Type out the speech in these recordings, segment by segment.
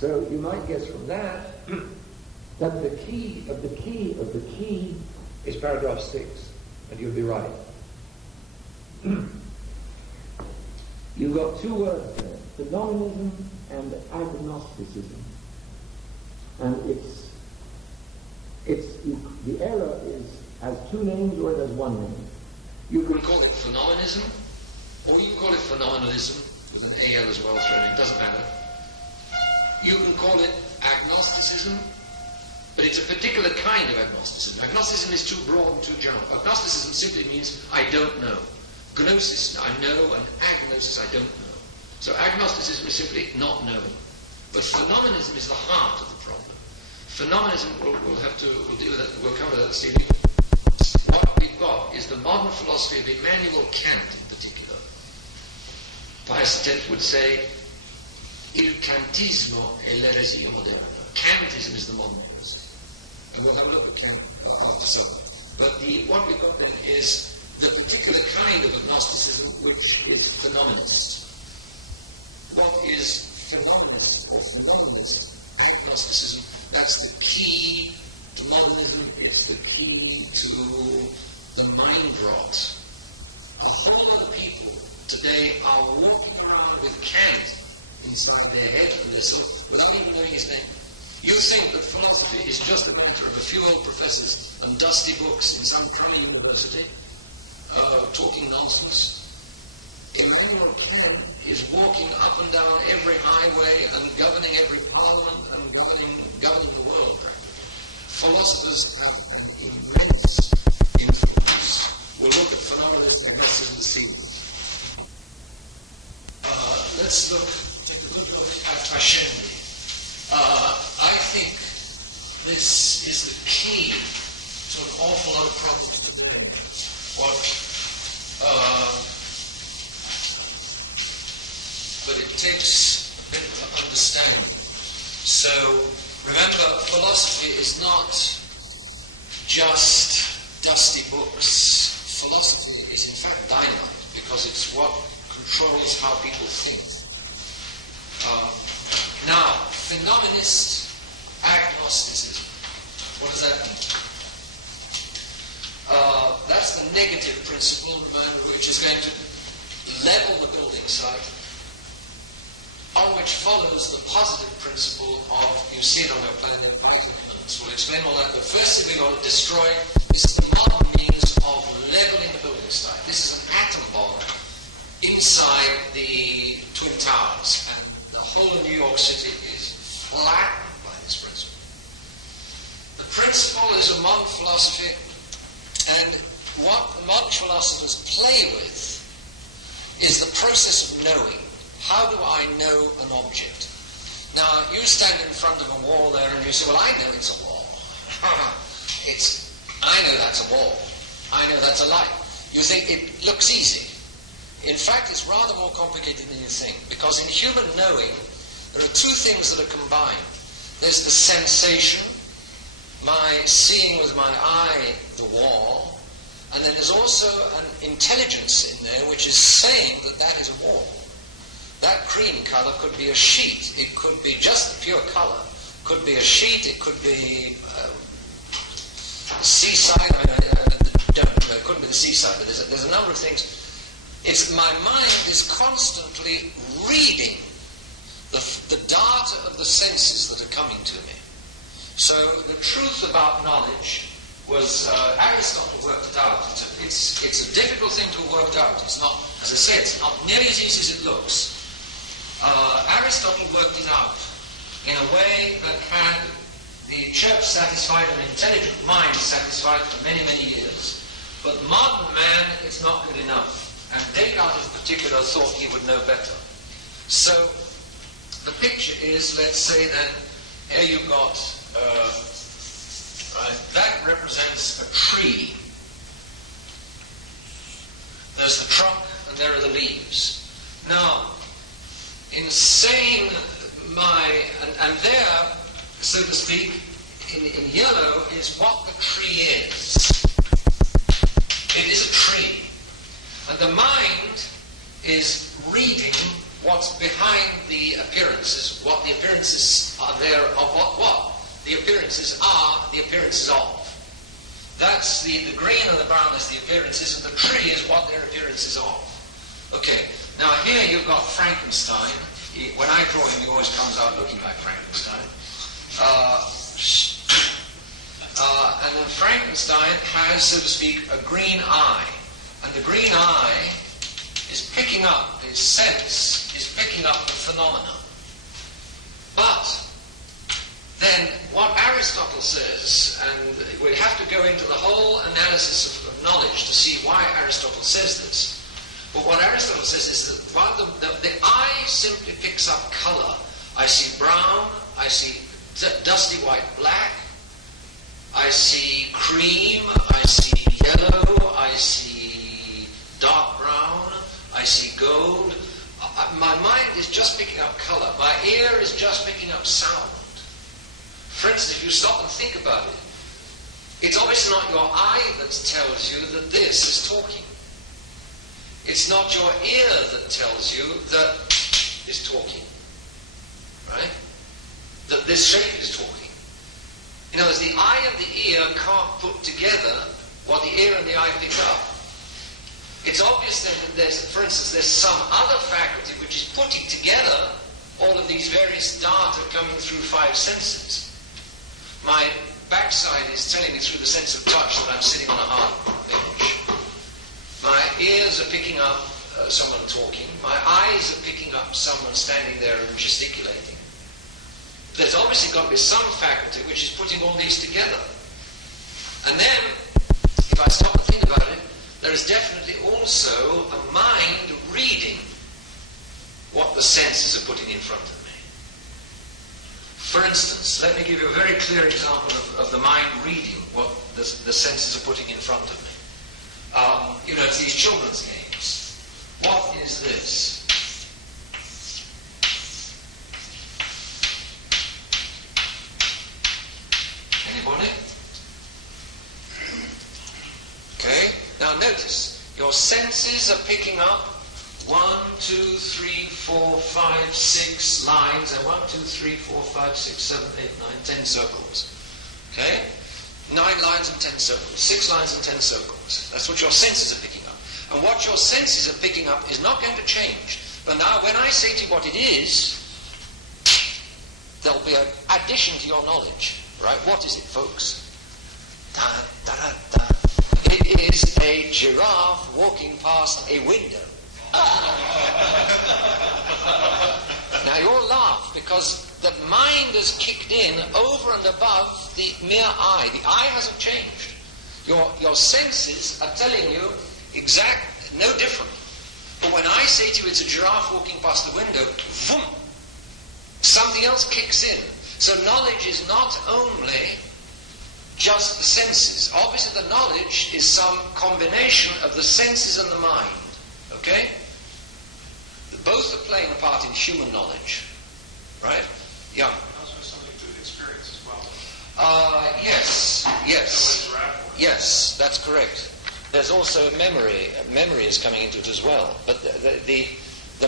So you might guess from that that the key of the key of the key is paragraph 6, and you'll be right. You've got two words there, phenomenism and agnosticism. And the error is as two names or as one name. You can call it phenomenism, or you can call it phenomenalism, with an AL as well thrown in, it doesn't matter. You can call it agnosticism, but it's a particular kind of agnosticism. Agnosticism is too broad and too general. Agnosticism simply means I don't know. Gnosis, I know, and agnosis, I don't know. So agnosticism is simply not knowing. But phenomenism is the heart of the problem. Phenomenism, we'll deal with that, we'll cover that this evening. What we've got is the modern philosophy of Immanuel Kant in particular. Pius X would say, il Kantismo è l'eresia moderna. Kantism is the modern philosophy. And we'll have a look at Kant after supper. But what we've got then is the particular kind of agnosticism which is phenomenist. What is phenomenist or phenomenist? Agnosticism. That's the key to modernism. It's the key to the mind rot. A whole lot of people today are walking around with Kant inside their head and their soul without even knowing his name. You think that philosophy is just a matter of a few old professors and dusty books in some crummy university talking nonsense. Immanuel Kant is walking up and down every highway and governing every parliament and governing the world, practically. Philosophers have an immense influence. We'll look at phenomenism and agnosticism this evening. Let's take a look at Fascendi. I think this is the key to an awful lot of problems today. But it takes a bit of understanding. So, remember, philosophy is not just dusty books. Philosophy is in fact dynamite, because it's what controls how people think. Now, phenomenist agnosticism. What does that mean? That's the negative principle, which is going to level the building site, on which follows the positive principle of, you see it on your plan in Python-Hills. We'll explain all that, but first thing we want to destroy is the modern means of leveling the building site. This is an atom bomb inside the Twin Towers, and the whole of New York City is flattened by this principle. The principle is a modern philosophy, and what the modern philosophers play with is the process of knowing. How do I know an object? Now, you stand in front of a wall there and you say, well, I know it's a wall. I know that's a wall. I know that's a light. You think it looks easy. In fact, it's rather more complicated than you think, because in human knowing, there are two things that are combined. There's the sensation, my seeing with my eye the wall, and then there's also an intelligence in there which is saying that that is a wall. That cream color could be a sheet. It could be just pure color. Could be a sheet. It could be seaside. It couldn't be the seaside, but there's a number of things. My mind is constantly reading the data of the senses that are coming to me. So the truth about knowledge was Aristotle worked it out. It's a difficult thing to work out. It's not, as I say, it's not nearly as easy as it looks. Aristotle worked it out in a way that had the church satisfied and intelligent mind satisfied for many, many years. But modern man, it's not good enough. And Descartes in particular thought he would know better. So the picture is, let's say that here you've got, that represents a tree. There's the trunk and there are the leaves. Now, in saying and there, so to speak, in yellow is what the tree is. It is a tree. And the mind is reading what's behind the appearances, what the appearances are there of what the appearances are, the appearances of. That's the green and the brown is the appearances, and the tree is what their appearances of. Okay, now here you've got Frankenstein. When I draw him, he always comes out looking like Frankenstein. And then Frankenstein has, so to speak, a green eye. And the green eye is picking up, his sense is picking up the phenomena. But then what Aristotle says, and we have to go into the whole analysis of knowledge to see why Aristotle says this. But what Aristotle says is that while the eye simply picks up color, I see brown, I see dusty white black, I see cream, I see yellow, I see dark brown, I see gold. My mind is just picking up color. My ear is just picking up sound. For instance, if you stop and think about it, it's obviously not your eye that tells you that this is talking. It's not your ear that tells you that is talking. Right? That this shape is talking. In other words, the eye and the ear can't put together what the ear and the eye pick up. It's obvious then that there's, for instance, there's some other faculty which is putting together all of these various data coming through five senses. My backside is telling me through the sense of touch that I'm sitting on a hard bench. My ears are picking up someone talking. My eyes are picking up someone standing there and gesticulating. There's obviously got to be some faculty which is putting all these together. And then, if I stop and think about it, there is definitely also a mind reading what the senses are putting in front of me. For instance, let me give you a very clear example of the mind reading what the senses are putting in front of me. It's these children's games. What is this? Anybody? Okay, now notice, your senses are picking up 1, 2, 3, 4, 5, 6 lines, and 1, 2, 3, 4, 5, 6, 7, 8, 9, 10 circles. Okay? 9 lines and 10 circles. 6 lines and 10 circles. That's what your senses are picking up. And what your senses are picking up is not going to change. But now, when I say to you what it is, there'll be an addition to your knowledge. Right? What is it, folks? Da, da, da, da. It is a giraffe walking past a window. Now you'll laugh because the mind has kicked in over and above the mere eye. The eye hasn't changed. Your senses are telling you no different. But when I say to you it's a giraffe walking past the window, boom, something else kicks in. So knowledge is not only just the senses. Obviously the knowledge is some combination of the senses and the mind. Okay? Both are playing a part in human knowledge. Right? Yeah. Also something to do with experience as well. Yes. Yes, that's correct. There's also memory. Memory is coming into it as well. But the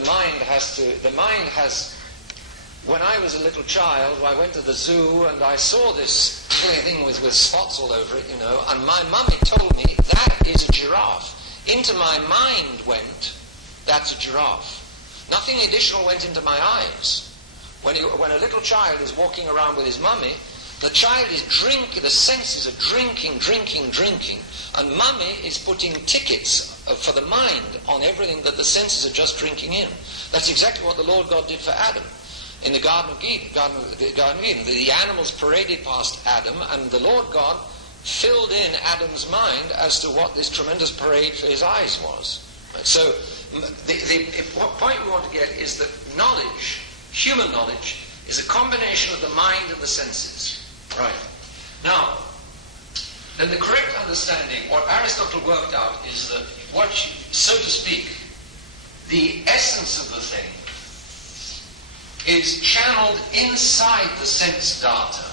mind has. When I was a little child, I went to the zoo and I saw this thing with spots all over it, and my mummy told me that is a giraffe. Into my mind went, that's a giraffe. Nothing additional went into my eyes. When a little child is walking around with his mummy, the child is drinking, the senses are drinking, and mummy is putting tickets for the mind on everything that the senses are just drinking in. That's exactly what the Lord God did for Adam. In the Garden of Eden, the animals paraded past Adam, and the Lord God filled in Adam's mind as to what this tremendous parade for his eyes was. Right? So, what point we want to get is that knowledge, human knowledge, is a combination of the mind and the senses. Right. Now, then the correct understanding, what Aristotle worked out, is that so to speak, the essence of the thing is channeled inside the sense data.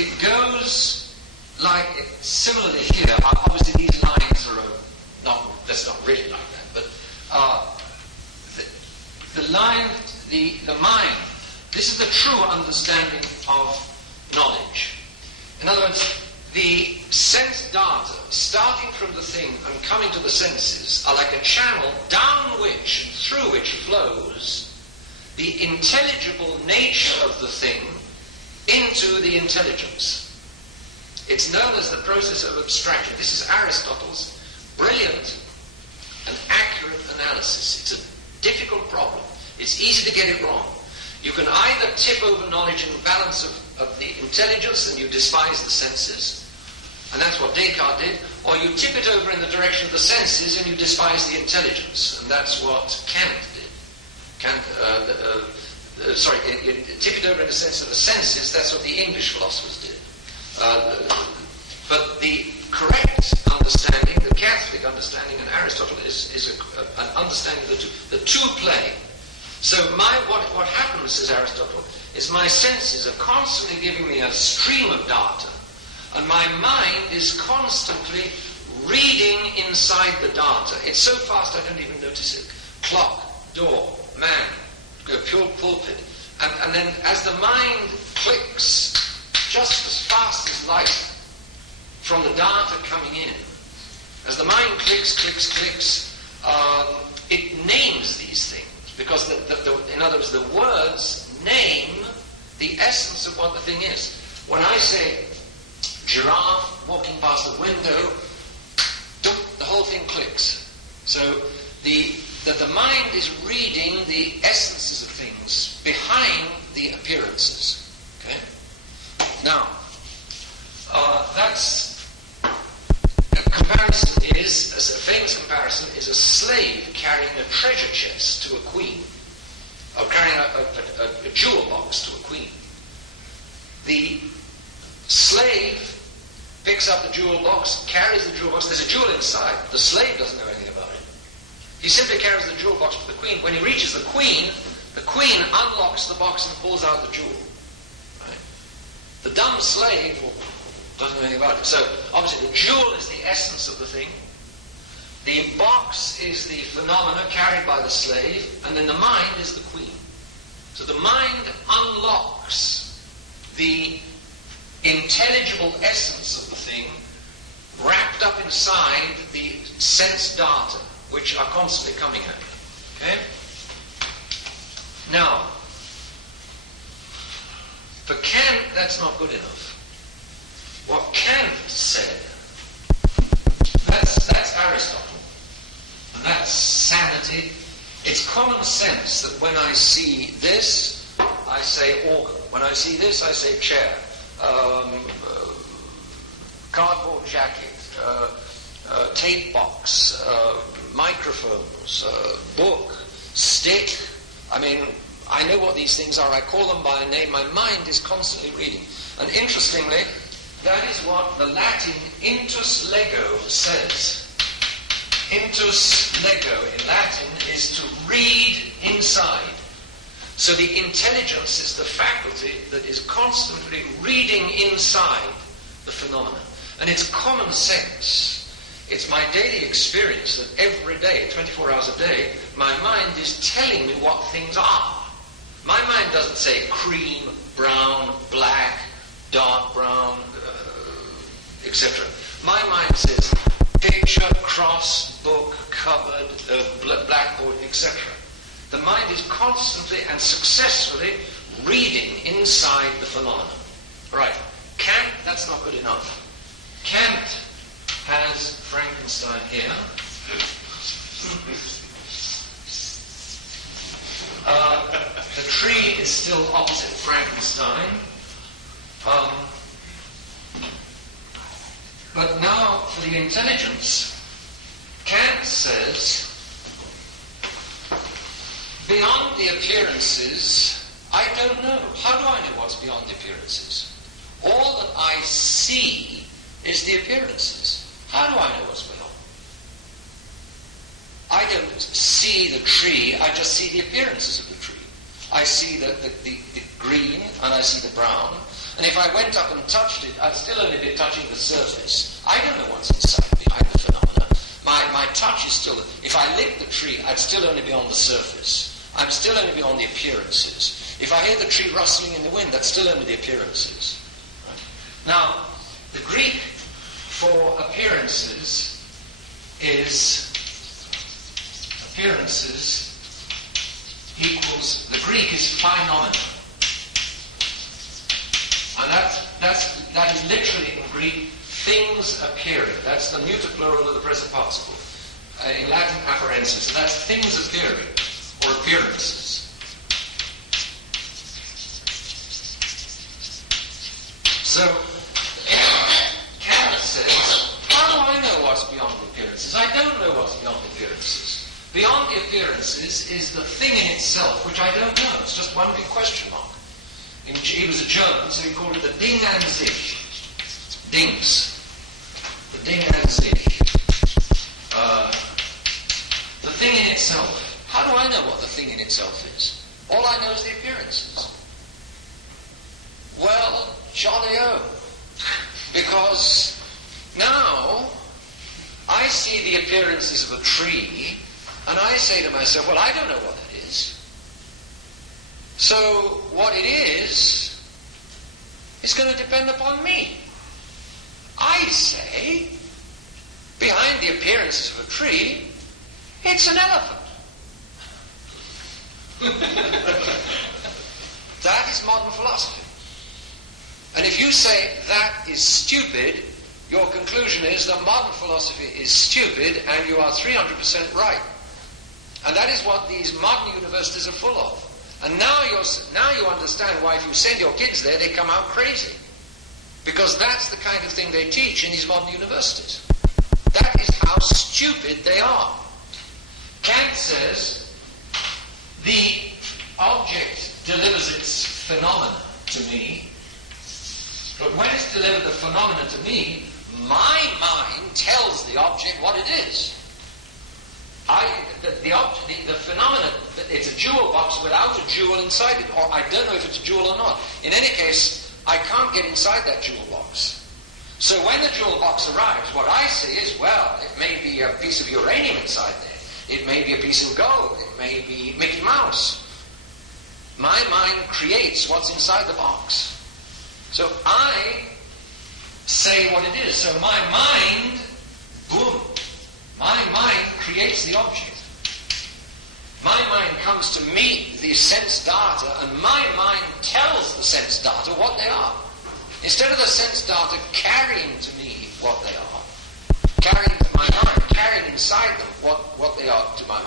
It goes like, similarly here, obviously these lines are that's not really like that, but the mind, this is the true understanding of knowledge. In other words, the sense data, starting from the thing and coming to the senses, are like a channel down which and through which flows the intelligible nature of the thing into the intelligence. It's known as the process of abstraction. This is Aristotle's brilliant and accurate analysis. It's a difficult problem. It's easy to get it wrong. You can either tip over knowledge in the balance of the intelligence and you despise the senses, and that's what Descartes did, or you tip it over in the direction of the senses and you despise the intelligence, and that's what Kant did. Tip it over in the sense of the senses, that's what the English philosophers did. But the correct understanding, the Catholic understanding in Aristotle is an understanding of the two play. So what happens, says Aristotle, is my senses are constantly giving me a stream of data, and my mind is constantly reading inside the data. It's so fast I don't even notice it. Clock, door, man, pure pulpit. And then as the mind clicks, just as fast as light from the data coming in, as the mind clicks, it names these things. Because, in other words, the words name the essence of what the thing is. When I say giraffe walking past the window, the whole thing clicks. So the mind is reading the essences of things behind the appearances. Okay? Now, that's a comparison is, as a famous comparison, is a slave carrying a treasure chest to a queen, or carrying a jewel box to a queen. The slave picks up the jewel box, carries the jewel box. There's a jewel inside. The slave doesn't know anything about it. He simply carries the jewel box to the queen. When he reaches the queen unlocks the box and pulls out the jewel. Right? The dumb slave doesn't know anything about it. So, obviously, the jewel is the essence of the thing. The box is the phenomena carried by the slave, and then the mind is the queen. So the mind unlocks the intelligible essence of the thing wrapped up inside the sense data, which are constantly coming at you. Okay? Now, for Kant, that's not good enough. What Kant said, that's Aristotle. And that's sanity. It's common sense that when I see this, I say organ. When I see this, I say chair. Cardboard jacket, tape box, microphones, book, stick. I mean, I know what these things are. I call them by a name. My mind is constantly reading. And interestingly, that is what the Latin intus lego says. Intus lego in Latin is to read inside. So the intelligence is the faculty that is constantly reading inside the phenomenon. And it's common sense. It's my daily experience that every day, 24 hours a day, my mind is telling me what things are. My mind doesn't say cream, brown, black, dark brown, etc. My mind says picture, cross, book, cupboard, blackboard, etc. The mind is constantly and successfully reading inside the phenomenon. Right. Kant, that's not good enough. Kant has Frankenstein here. The tree is still opposite Frankenstein. But now, for the intelligence, Kant says, beyond the appearances, I don't know. How do I know what's beyond the appearances? All that I see is the appearances. How do I know what's beyond? I don't see the tree, I just see the appearances of the tree. I see the green and I see the brown. And if I went up and touched it, I'd still only be touching the surface. I don't know what's inside behind the phenomena. My touch is still... If I licked the tree, I'd still only be on the surface. I'm still only beyond the appearances. If I hear the tree rustling in the wind, that's still only the appearances. Right? Now, the Greek for appearances is equals, the Greek is phenomena. And that is literally in Greek, things appearing. That's the neuter plural of the present participle. In Latin, apparences. That's things appearing, or appearances. So, Kant says, how do I know what's beyond the appearances? I don't know what's beyond the appearances. Beyond the appearances is the thing in itself, which I don't know. It's just one big question mark. He was a German, so he called it the Ding an sich. Dings. The Ding an sich. The thing in itself. How do I know what the thing in itself is? All I know is the appearances. Well, jolly-o. Because now I see the appearances of a tree, and I say to myself, well, I don't know what that is. So what it is going to depend upon me. I say, behind the appearances of a tree, it's an elephant. That is modern philosophy. And if you say that is stupid, your conclusion is that modern philosophy is stupid and you are 300% right. And that is what these modern universities are full of. And now you understand why if you send your kids there, they come out crazy. Because that's the kind of thing they teach in these modern universities. That is how stupid they are. Kant says the object delivers its phenomena to me, but when it's delivered the phenomena to me, my mind tells the object what it is. The phenomena, it's a jewel box without a jewel inside it, or I don't know if it's a jewel or not. In any case, I can't get inside that jewel box. So when the jewel box arrives, what I see is, well, it may be a piece of uranium inside there. It may be a piece of gold. It may be Mickey Mouse. My mind creates what's inside the box. So I say what it is. So my mind, boom, my mind creates the object. My mind comes to meet the sense data, and my mind tells the sense data what they are. Instead of the sense data carrying to me what they are, carrying to my mind, carrying inside them what they are to my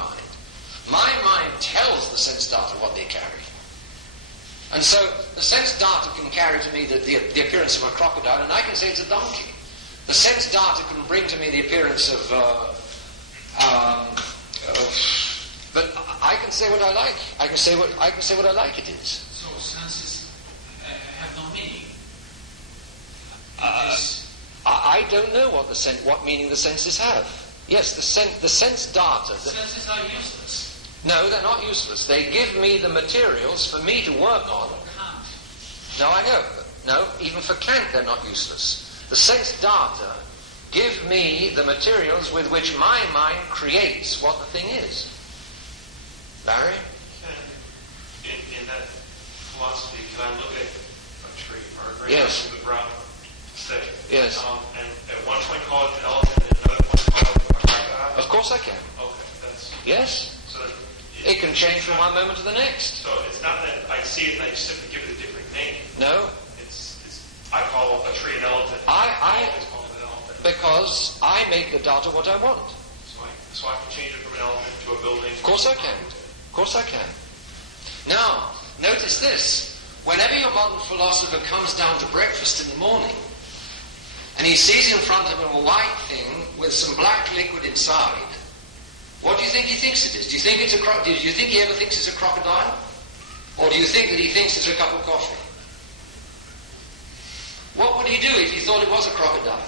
mind tells the sense data what they carry. And so the sense data can carry to me the appearance of a crocodile, and I can say it's a donkey. The sense data can bring to me the appearance of but I can say what I like. I can say what I like it is. So senses have no meaning. I don't know what meaning the senses have. Yes, the sense data. Senses are useless. No, they're not useless. They give me the materials for me to work on. Kant. No, I know. No, even for Kant they're not useless. The sense data give me the materials with which my mind creates what the thing is. Barry? In that philosophy, can I look at a tree or a grape Yes. with a brown stick? Yes. And at one point call it an elephant, and at another point call it a crocodile? Of course I can. Okay, that's... Yes. So It can change from one moment to the next. So it's not that I see it and I just simply give it a different name. No. It's I call a tree an elephant. I always call it an elephant. because I make the data what I want. So I can change it from an elephant to a building. Of course I can. Of course I can. Now, notice this. Whenever your modern philosopher comes down to breakfast in the morning, and he sees in front of him a white thing with some black liquid inside, what do you think he thinks it is? Do you think he ever thinks it's a crocodile? Or do you think that he thinks it's a cup of coffee? What would he do if he thought it was a crocodile?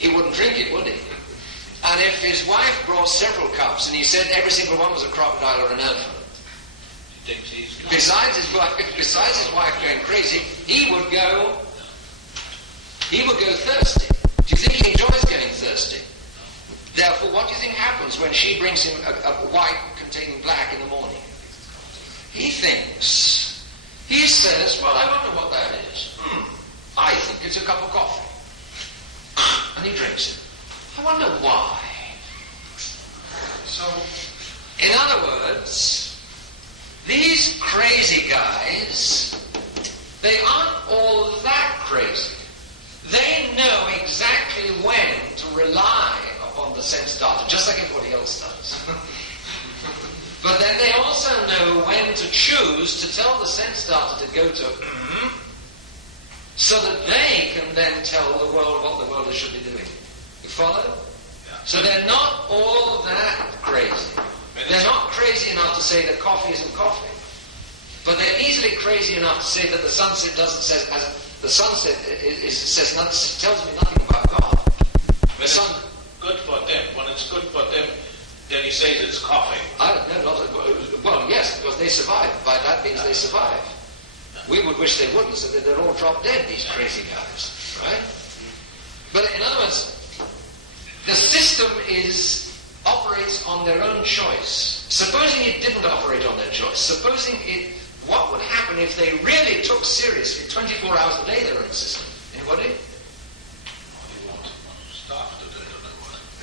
He wouldn't drink it, would he? And if his wife brought several cups and he said every single one was a crocodile or an elephant, besides his wife going crazy, he would go thirsty. Do you think he enjoys going thirsty? Therefore, what do you think happens when she brings him a white containing black in the morning? He thinks. He says, well, I wonder what that is. I think it's a cup of coffee. And he drinks it. I wonder why. So, in other words, these crazy guys, they aren't all that crazy. They know exactly when to rely upon the sense data, just like everybody else does. But then they also know when to choose to tell the sense data to go to so that they can then tell the world what the world should be doing. You follow? Yeah. So they're not all that crazy. They're not crazy enough to say that coffee isn't coffee. But they're easily crazy enough to say that the sunset doesn't say, the sunset says nothing, tells me nothing about God. When it's good for them, when it's good for them, then he says it's coffee. Well, yes, because they survive. By that means they survive. We would wish they wouldn't, so that they're all drop dead, these crazy guys. Right? But in other words, the system operates on their own choice. Supposing it didn't operate on their choice, what would happen if they really took seriously 24 hours a day their own system? Anybody?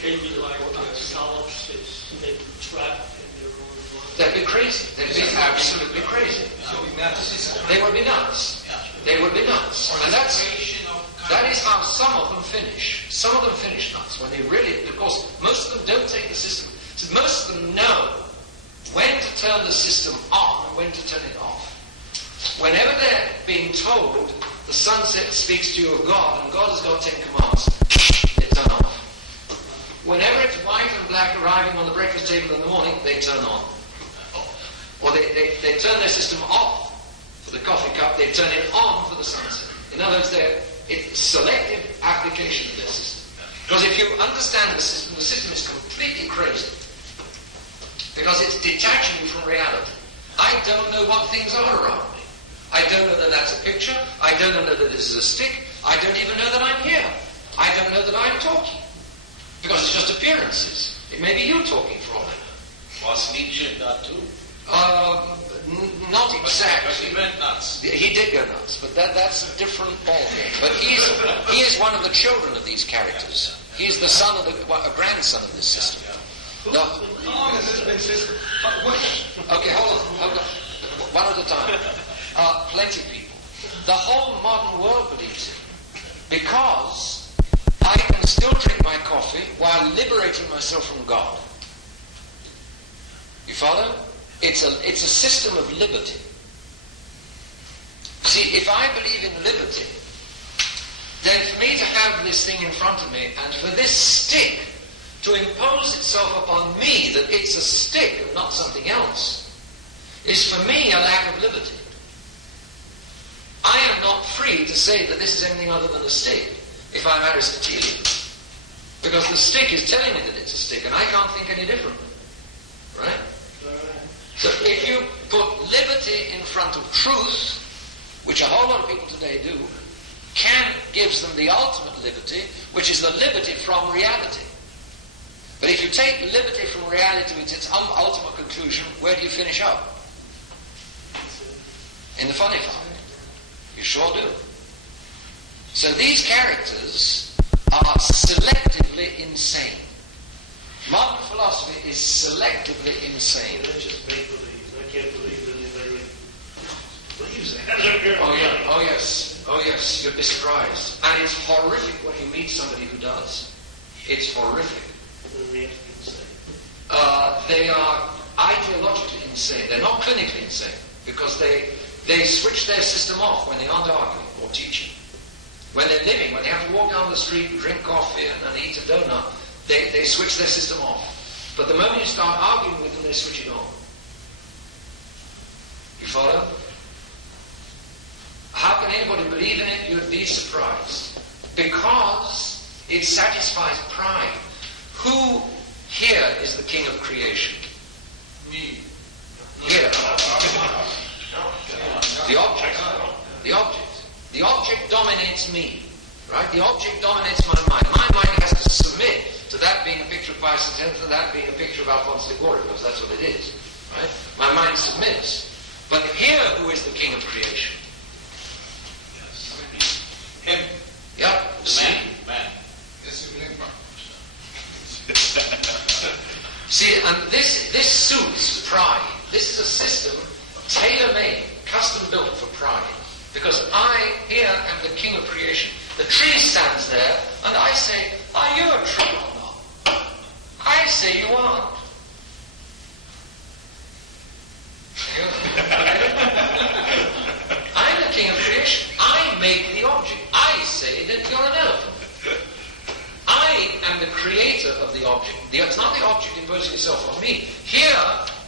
Maybe like the solipsists, they'd be trapped in their own mind. They'd be crazy. They'd be absolutely crazy. They would be nuts. They would be nuts. And that is how some of them finish. Some of them finish nuts when they really, of course, most of them don't take the system. So most of them know when to turn the system on and when to turn it off. Whenever they're being told the sunset speaks to you of God and God has got 10 commands, they turn off. Whenever it's white and black arriving on the breakfast table in the morning, they turn on. Or they turn their system off for the coffee cup, they turn it on for the sunset. In other words, it's selective application of their system. Because if you understand the system is completely crazy. Because it's detaching you from reality. I don't know what things are around me. I don't know that that's a picture. I don't know that this is a stick. I don't even know that I'm here. I don't know that I'm talking. Because it's just appearances. It may be you talking for all I know. Was Nietzsche that too? Not exactly. He went nuts. He did go nuts, but that's a different ballgame. But he is one of the children of these characters. He is the son of a grandson of this system. No. Okay, hold on. One at a time. Plenty of people. The whole modern world believes it. Because I can still drink my coffee while liberating myself from God. You follow? It's a system of liberty. See, if I believe in liberty, then for me to have this thing in front of me and for this stick to impose itself upon me that it's a stick and not something else is for me a lack of liberty. I am not free to say that this is anything other than a stick if I'm Aristotelian. Because the stick is telling me that it's a stick and I can't think any differently. Right? So if you put liberty in front of truth, which a whole lot of people today do, gives them the ultimate liberty, which is the liberty from reality. But if you take liberty from reality to its ultimate conclusion, where do you finish up? In the funny farm. You sure do. So these characters are selectively insane. Modern philosophy is selectively insane. That's just make-believe. I can't believe that anybody believes that. Oh yes, you'd be surprised. And it's horrific when you meet somebody who does. It's horrific. They are ideologically insane. They're not clinically insane because they switch their system off when they aren't arguing or teaching. When they're living, when they have to walk down the street, drink coffee and eat a donut, they switch their system off. But the moment you start arguing with them, they switch it on. You follow? How can anybody believe in it? You'd be surprised. Because it satisfies pride. Who here is the king of creation? Me. Here. The object. The object. The object dominates me. Right? The object dominates my mind. My mind has to submit to that being a picture of Pius X, to that being a picture of Alphonse de Gory, because that's what it is. Right? My mind submits. But here, who is the king of creation? Yes. Him. Yeah, see? Man. See, and this suits pride. This is a system tailor-made, custom-built for pride. Because I, here, am the king of creation. The tree stands there, and I say, are you a tree or not? I say you aren't. I'm the king of creation. I make the object. I say that you're an elephant. I am the creator of the object. It's not the object imposing itself on me. Here,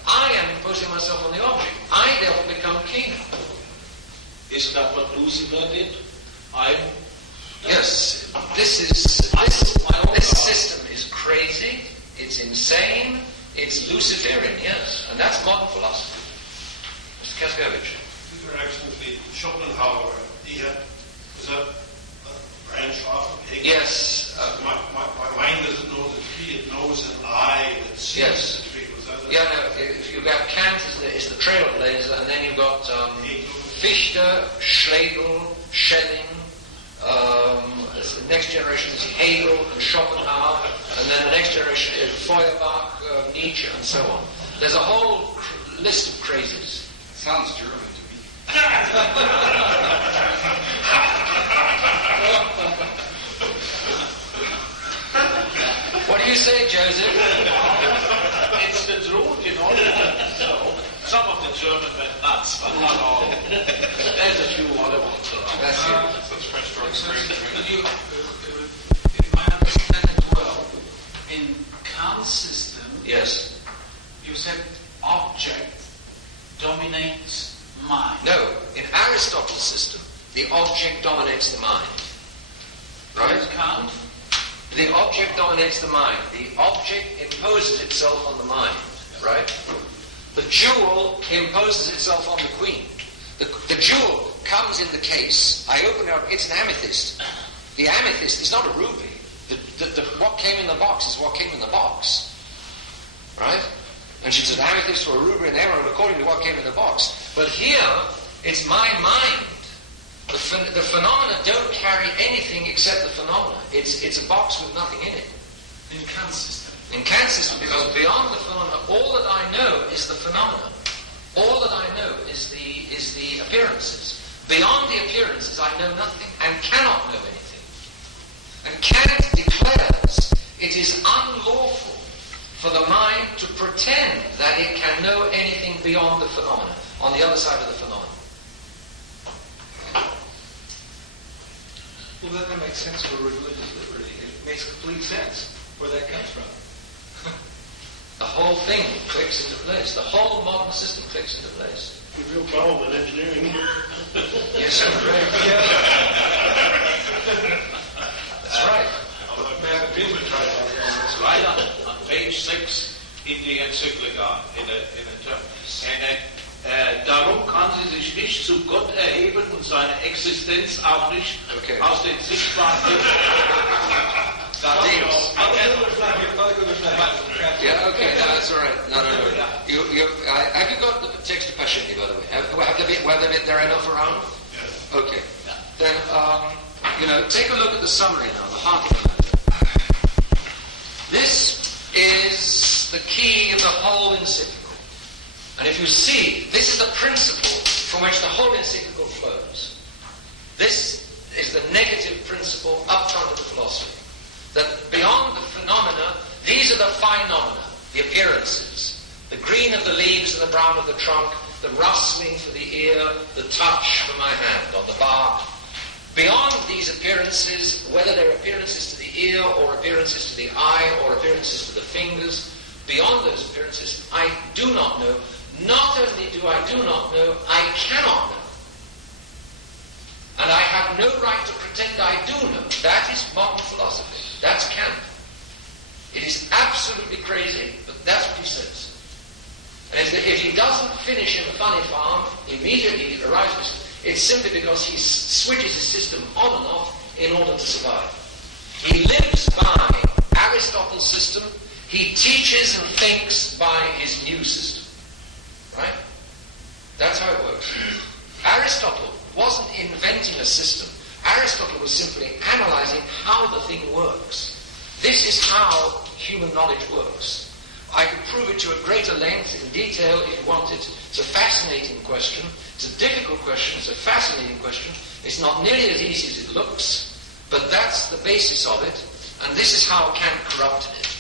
I am imposing myself on the object. I therefore become king. Is that what Lucifer did? Yes, this system is crazy, it's insane, it's Luciferian, yes, and that's modern philosophy. Mr. Kaskovich. Actually, Schopenhauer, is that a branch off of Hegel? Yes. My mind doesn't know the tree, it knows an eye that sees Yes. the tree. Was that Yeah, no, if you've got Kant is the trailblazer, and then you've got Fichte, Schlegel, Schelling, the next generation is Hegel and Schopenhauer, and then the next generation is Feuerbach, Nietzsche, and so on. There's a whole list of crazies. Sounds German to me. What do you say, Joseph? It's the truth, you know. So, some of the German went nuts, but not all. There's a few other ones around. That's it. That's French drugs. If I understand it well, in Kant's system, Yes. you said object dominates mind. No, in Aristotle's system, the object dominates the mind. Right? Is Kant? The object dominates the mind. The object imposes itself on the mind. Right? The jewel imposes itself on the queen. The jewel comes in the case. I open it up. It's an amethyst. The amethyst is not a ruby. What came in the box is what came in the box. Right? And she says amethyst or a ruby and emerald according to what came in the box. But here, it's my mind. The phenomena don't carry anything except the phenomena. It's a box with nothing in it. In Kant's system. In Kant's system, because beyond the phenomena, all that I know is the phenomena. All that I know is the appearances. Beyond the appearances, I know nothing and cannot know anything. And Kant declares it is unlawful for the mind to pretend that it can know anything beyond the phenomena, on the other side of the phenomena. Well, then that makes sense for religious liberty. It makes complete sense where that comes from. The whole thing clicks into place. The whole modern system clicks into place. The real problem in engineering. Yes, sir. That's right. That's right on page 6 in the Enzyklika, in a term. Darum kann sie sich nicht zu Gott erheben und seine Existenz auch nicht aus den sichtbaren Yeah, okay, no, that's all right. No. Have you got the text of Pashini, by the way? Have there enough around? Yes. Okay. Then, take a look at the summary now, the heart of the matter. This is the key of the whole encyclical. And if you see, this is the principle from which the whole encyclical flows. This is the negative principle up front of the philosophy. That beyond the phenomena, these are the phenomena, the appearances. The green of the leaves and the brown of the trunk, the rustling for the ear, the touch for my hand on the bark. Beyond these appearances, whether they're appearances to the ear or appearances to the eye or appearances to the fingers, beyond those appearances, I do not know. Not only do I do not know, I cannot know. And I have no right to pretend I do know. That is modern philosophy. That's Kant. It is absolutely crazy, but that's what he says. And if he doesn't finish in the funny farm, immediately it arises. It's simply because he switches his system on and off in order to survive. He lives by Aristotle's system, he teaches and thinks by his new system. Right? That's how it works. Aristotle wasn't inventing a system. Aristotle was simply analyzing how the thing works. This is how human knowledge works. I could prove it to a greater length in detail if you wanted. It's a fascinating question. It's a difficult question. It's a fascinating question. It's not nearly as easy as it looks, but that's the basis of it, and this is how Kant corrupted it.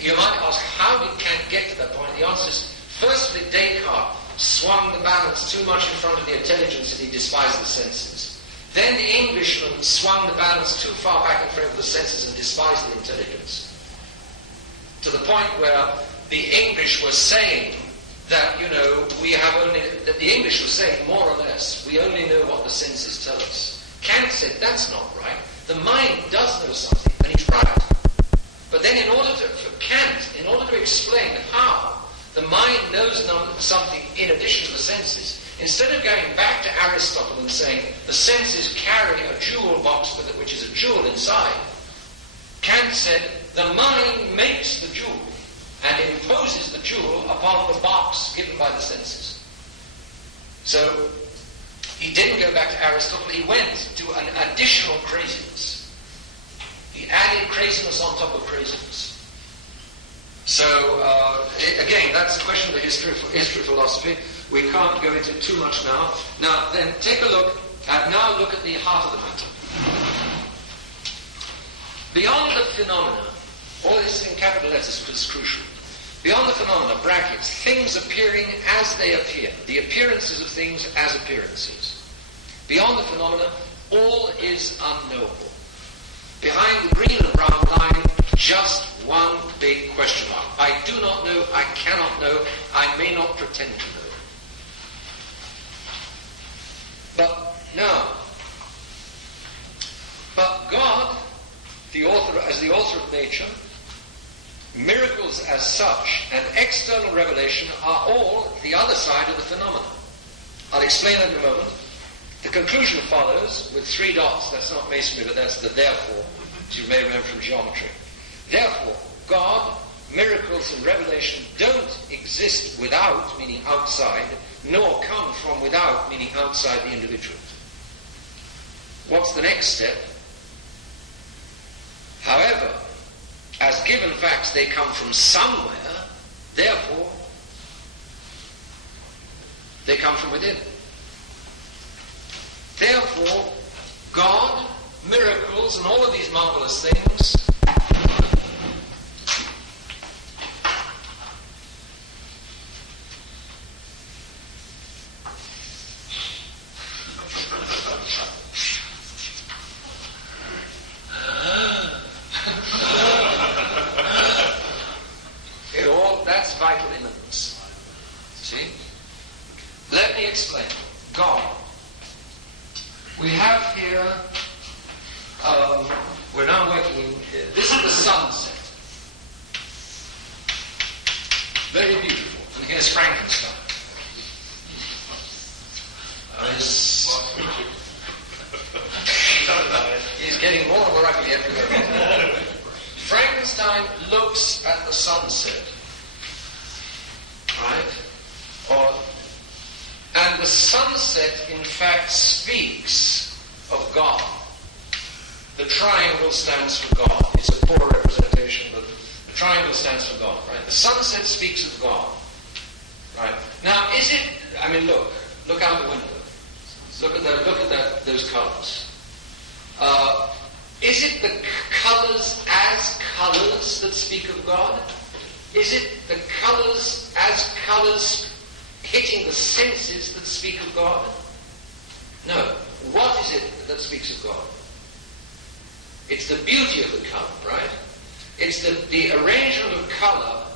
You might ask, how did Kant get to that point? The answer is, firstly, Descartes swung the balance too much in front of the intelligence and he despised the senses. Then the Englishman swung the balance too far back in front of the senses and despised the intelligence. To the point where the English were saying that, that the English were saying more or less, we only know what the senses tell us. Kant said, that's not right. The mind does know something, and he's right. But then for Kant, in order to explain how the mind knows something in addition to the senses, instead of going back to Aristotle and saying the senses carry a jewel box which is a jewel inside, Kant said the mind makes the jewel and imposes the jewel upon the box given by the senses. So he didn't go back to Aristotle, he went to an additional craziness. He added craziness on top of craziness. So, again, that's the question of the history of philosophy. We can't go into too much now. Now, then, look at the heart of the matter. Beyond the phenomena, all this is in capital letters because it's crucial. Beyond the phenomena, brackets, things appearing as they appear, the appearances of things as appearances. Beyond the phenomena, all is unknowable. Behind the green and brown line, just one big question mark. I do not know, I cannot know, I may not pretend to know. But God, as the author of nature, miracles as such, and external revelation are all the other side of the phenomena. I'll explain that in a moment. The conclusion follows with 3 dots. That's not masonry, but that's the therefore, as you may remember from geometry. Therefore, God, miracles and revelation don't exist without, meaning outside, nor come from without, meaning outside the individual. What's the next step? However, as given facts, they come from somewhere, therefore, they come from within. Therefore, God, miracles, and all of these marvelous things that's vital immanence. See? Let me explain. God. We have here, we're now working, this is the sunset. Very beautiful. And here's Frankenstein. He's getting more and more ugly every minute. Frankenstein looks at the sunset. Right? And the sunset, in fact, speaks of God. The triangle stands for God. It's a poor representation, but the triangle stands for God. Right? The sunset speaks of God. Right? Now, look out the window. Look at those colours. Is it the colours as colours that speak of God? Is it the colours as colours hitting the senses that speak of God? No. What is it that speaks of God? It's the beauty of the colour, right? It's the arrangement of colour.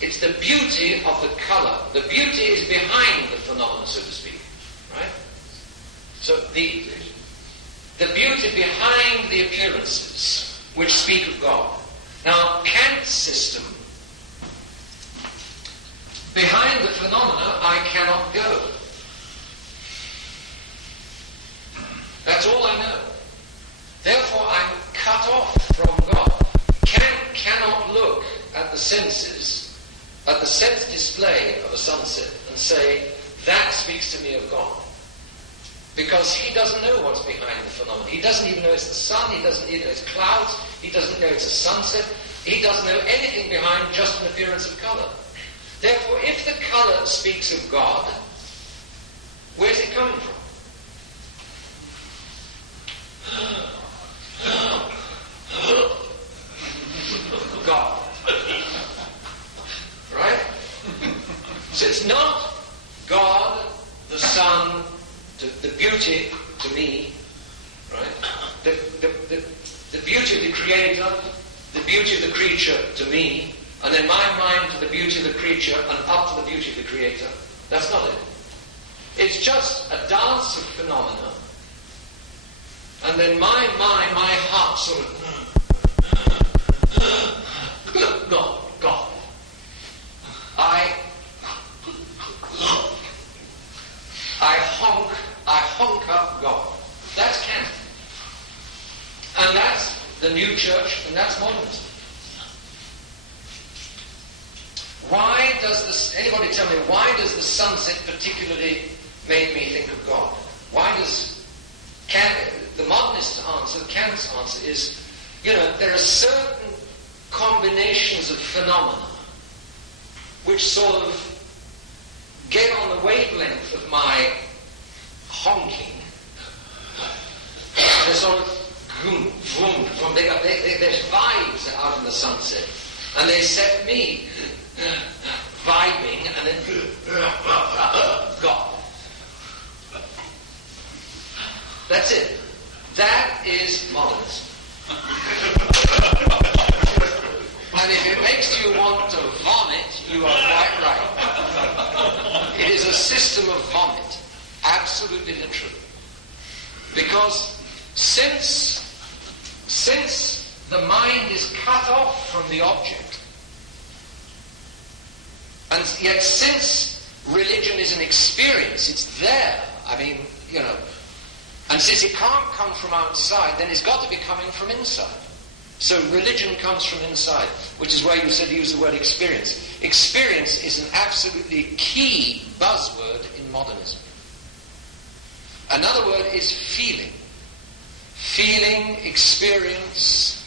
It's the beauty of the colour. The beauty is behind the phenomena, so to speak, right? So the beauty behind the appearances which speak of God. Now, Kant's system, behind the phenomena, I cannot go. That's all I know. Therefore, I'm cut off from God. Kant to me of God. Because he doesn't know what's behind the phenomenon. He doesn't even know it's the sun, he doesn't even know it's clouds, he doesn't know it's a sunset, he doesn't know anything behind just an appearance of colour. Therefore, if the colour speaks of God, where's it coming from? God. Right? So it's not God, the sun, the beauty to me, right? The beauty of the creator, the beauty of the creature to me, and then my mind to the beauty of the creature and up to the beauty of the creator. That's not it. It's just a dance of phenomena. And then my heart sort of God. I honk up God. That's canon. And that's the new church, and that's modernism. Why does this, anybody tell me, why does the sunset particularly make me think of God? Why does, the modernist answer, Kant's answer is, there are certain combinations of phenomena which sort of get on the wavelength of my honking. They're sort of vroom, vroom, vroom. There's vibes out in the sunset. And they set me vibing and then God. That's it. That is modernism. And if it makes you want to vomit, you are quite right. It is a system of vomit. Absolutely literally. Because since the mind is cut off from the object, and yet since religion is an experience, it's there. And since it can't come from outside, then it's got to be coming from inside. So religion comes from inside, which is why you said use the word experience. Experience is an absolutely key buzzword in modernism. Another word is feeling. Feeling, experience,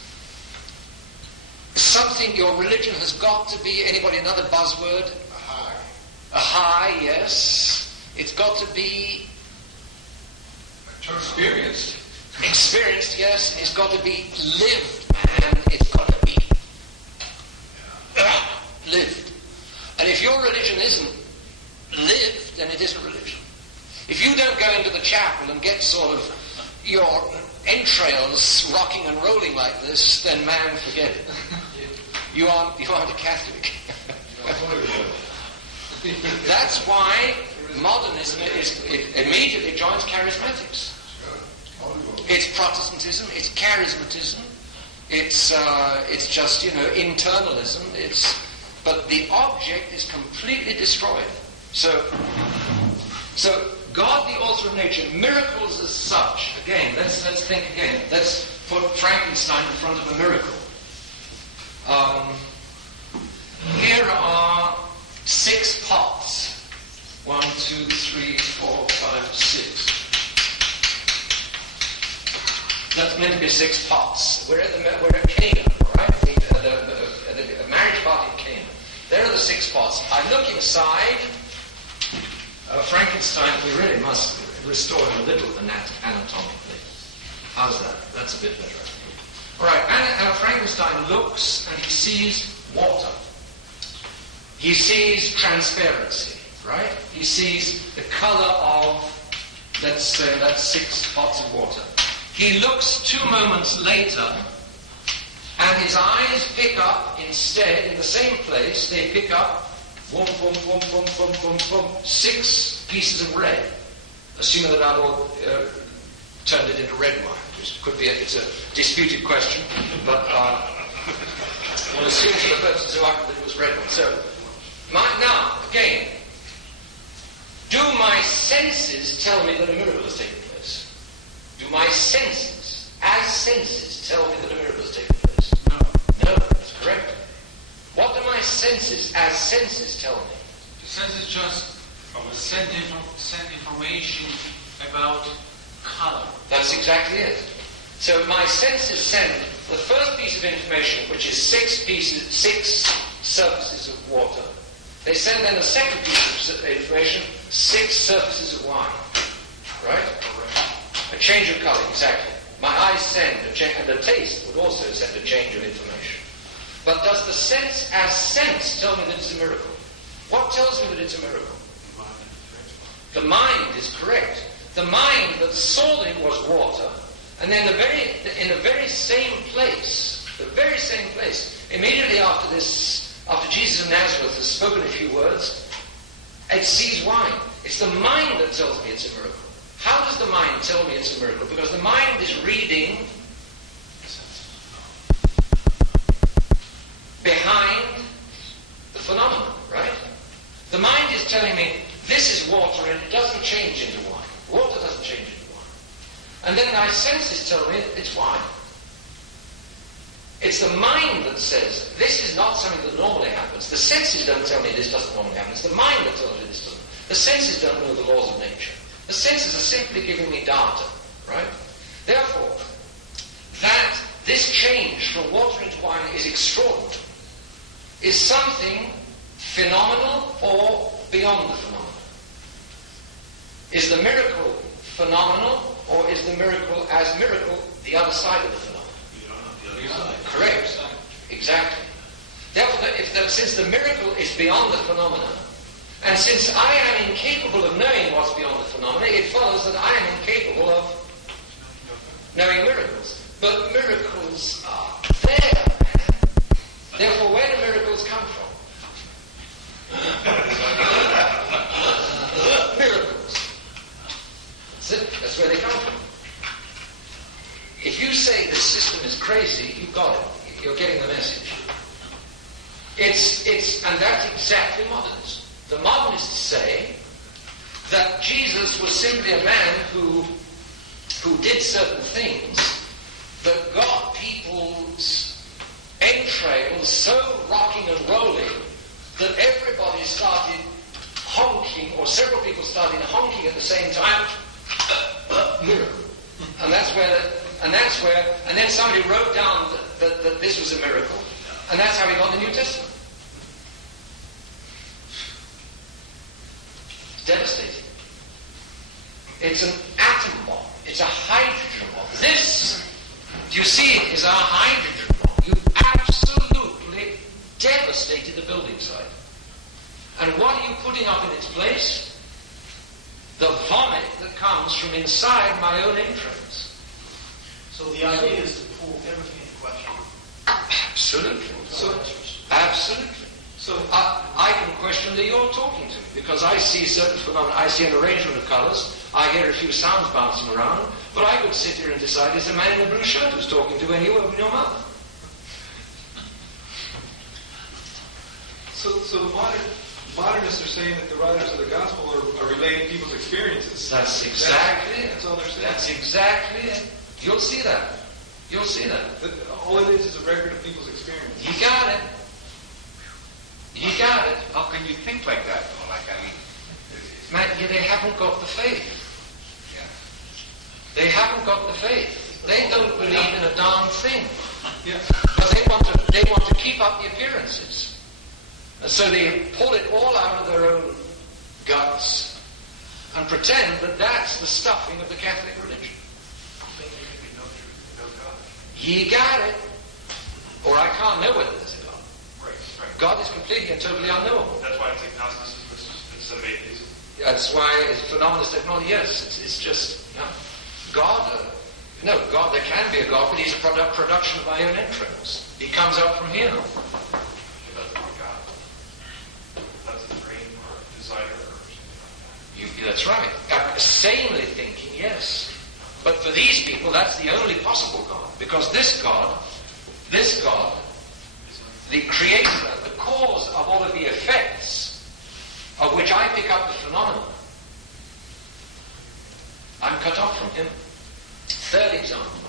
something your religion has got to be, anybody, another buzzword? A high. A high, yes. It's got to be Experienced. Experienced, yes. It's got to be lived, and it's got to be lived. And if your religion isn't lived, then it isn't religion. If you don't go into the chapel and get sort of your entrails rocking and rolling like this, then man, forget it. You aren't a Catholic. That's why modernism it immediately joins charismatics. It's Protestantism, it's charismatism, it's just, internalism, but the object is completely destroyed. So God, the author of nature, miracles as such, again, let's think again. Let's put Frankenstein in front of a miracle. Here are 6 pots. 1, 2, 3, 4, 5, 6. That's meant to be 6 pots. We're at Canaan, right? The marriage party in Canaan. There are the 6 pots. I look inside. Frankenstein, we really must restore him a little anatomically. How's that? That's a bit better. All right, Frankenstein looks and he sees water. He sees transparency, right? He sees the color of, let's say, that's 6 pots of water. He looks 2 moments later, and his eyes pick up instead, in the same place, they pick up 6 pieces of red, assuming that I've all turned it into red wine, which could be it's a disputed question, but we'll assume for the purposes of argument that it was red wine. So, now, again, do my senses tell me that a miracle has taken place? Do my senses, as senses, tell me that a miracle has taken place? No, that's correct. What do my senses, as senses, tell me? The senses just send information about color. That's exactly it. So my senses send the first piece of information, which is six surfaces of water. They send then a second piece of information, 6 surfaces of wine. Right? A change of color, exactly. My eyes send a change, and the taste would also send a change of information. But does the sense as sense tell me that it's a miracle? What tells me that it's a miracle? The mind is correct. The mind that saw it was water, and then in the very same place, immediately after Jesus of Nazareth has spoken a few words, it sees wine. It's the mind that tells me it's a miracle. How does the mind tell me it's a miracle? Because the mind is reading behind the phenomenon, right? The mind is telling me this is water and it doesn't change into wine. Water doesn't change into wine. And then my senses tell me it's wine. It's the mind that says this is not something that normally happens. The senses don't tell me this doesn't normally happen. It's the mind that tells me this doesn't. The senses don't know the laws of nature. The senses are simply giving me data, right? Therefore, that this change from water into wine is extraordinary, is something phenomenal or beyond the phenomenal. Is the miracle phenomenal, or is the miracle as miracle the other side of the phenomenon? Correct. Exactly. Therefore, since the miracle is beyond the phenomenon, and since I am incapable of knowing what's beyond the phenomena, it follows that I am incapable of knowing miracles. But miracles are there. Therefore, where do miracles come from? Miracles. That's it. That's where they come from. If you say this system is crazy, you've got it. You're getting the message. And that's exactly modernism. The modernists say that Jesus was simply a man who did certain things that got people's entrails so rocking and rolling that everybody started honking, or several people started honking at the same time. Miracle. And then somebody wrote down that this was a miracle, and that's how we got the New Testament. It's devastating. It's an atom bomb. It's a hydrogen bomb. This, do you see, is our hydrogen bomb. You absolutely devastated the building site. And what are you putting up in its place? The vomit that comes from inside my own entrails. So the idea is to pull everything into question. Absolutely. Absolutely. So I can question that you're talking to me, because I see certain phenomena. I see an arrangement of colours. I hear a few sounds bouncing around. But I could sit here and decide it's a man in a blue shirt who's talking to when you open your mouth. So the modernists are saying that the writers of the gospel are relating people's experiences. That's exactly it. That's all they're saying. That's exactly it. You'll see that. You'll see that. All it is a record of people's experience. You got it. You got it. How can you think like that, though? Man, they haven't got the faith. Yeah. They haven't got the faith. They don't believe in a darn thing. Yeah. Because they want to keep up the appearances. And so they pull it all out of their own guts and pretend that that's the stuffing of the Catholic religion. Ye got it. Or I can't know whether there's a God. Right. God is completely and totally unknowable. That's why it's agnosticism instead of atheism. That's why it's phenomenist technology. Yes, it's just God. God. There can be a God, but he's a production of my own entrails. He comes out from here. That's not God. That's a dream or a desire or something like that. That's right. Sanely thinking, yes. But for these people, that's the only possible God, because this God, the creator, the cause of all of the effects of which I pick up the phenomenon, I'm cut off from him. Third example.